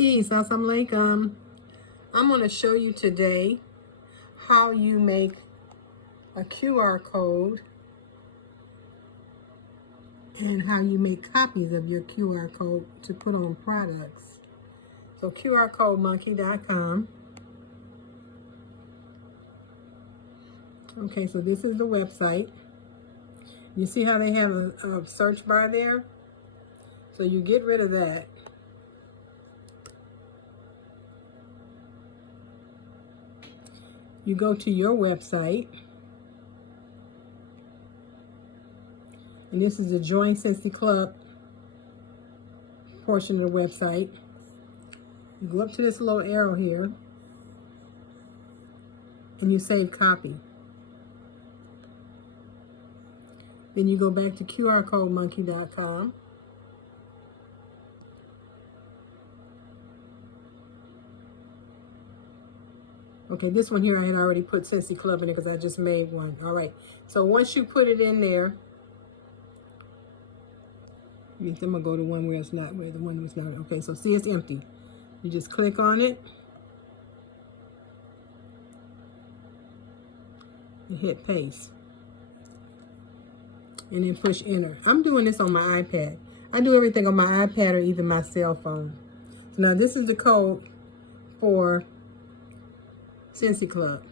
Peace, assalamu alaikum. I'm going to show you today how you make a QR code and how you make copies of your QR code to put on products. So QRCodeMonkey.com. Okay, so this is the website. You see how they have a search bar there? So you get rid of that. You go to your website, and this is the Join Scentsy Club portion of the website. You go up to this little arrow here, and you save copy. Then you go back to QRCodeMonkey.com. Okay, this one here I had already put Scentsy Club in it because I just made one. All right, so once you put it in there, I'm gonna go to one where it's not, where the one was not. Okay, so see it's empty. You just click on it and hit paste. And then push enter. I'm doing this on my iPad. I do everything on my iPad or either my cell phone. So now this is the code for Scentsy Club.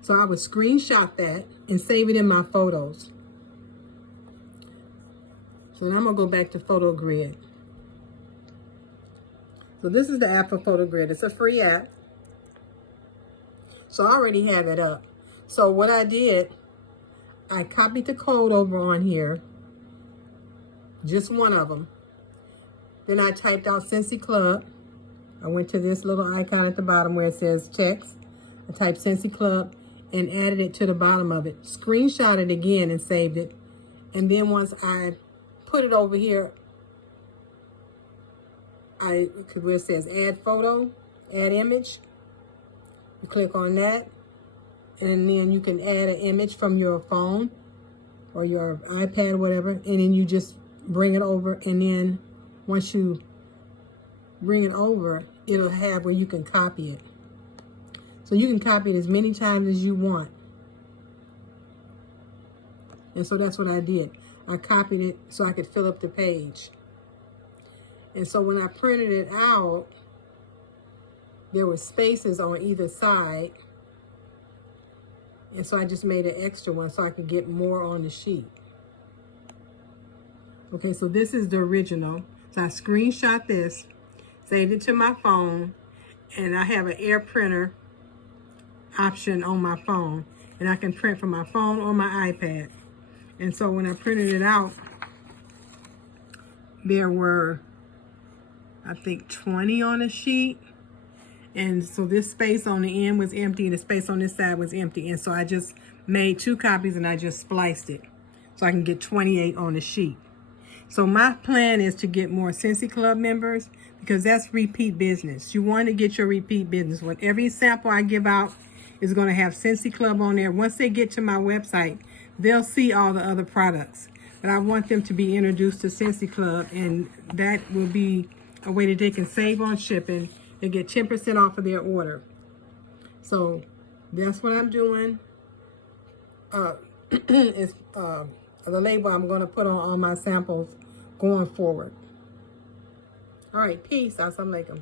So I would screenshot that and save it in my photos. So now I'm gonna go back to Photo Grid. So this is the app for Photo Grid. It's a free app. So I already have it up. So what I did, I copied the code over on here, just one of them. Then I typed out Scentsy Club. I went to this little icon at the bottom where it says text. I typed Scentsy Club and added it to the bottom of it. Screenshot it again and saved it. And then once I put it over here, where it says add photo, add image, you click on that. And then you can add an image from your phone or your iPad or whatever. And then you just bring it over. And then once you bring it over, it'll have where you can copy it. So you can copy it as many times as you want. And so that's what I did. I copied it so I could fill up the page. And so when I printed it out, there were spaces on either side. And so I just made an extra one so I could get more on the sheet. Okay, so this is the original. So I screenshot this, saved it to my phone, and I have an air printer option on my phone. And I can print from my phone or my iPad. And so when I printed it out, there were, I think, 20 on the sheet. And so this space on the end was empty, and the space on this side was empty. And so I just made 2 copies and I just spliced it so I can get 28 on the sheet. So my plan is to get more Scentsy Club members because that's repeat business. You want to get your repeat business. With every sample I give out is going to have Scentsy Club on there. Once they get to my website, they'll see all the other products. But I want them to be introduced to Scentsy Club, and that will be a way that they can save on shipping and get 10% off of their order. So that's what I'm doing. It's the label I'm going to put on all my samples going forward. All right, peace. Assalamu alaikum.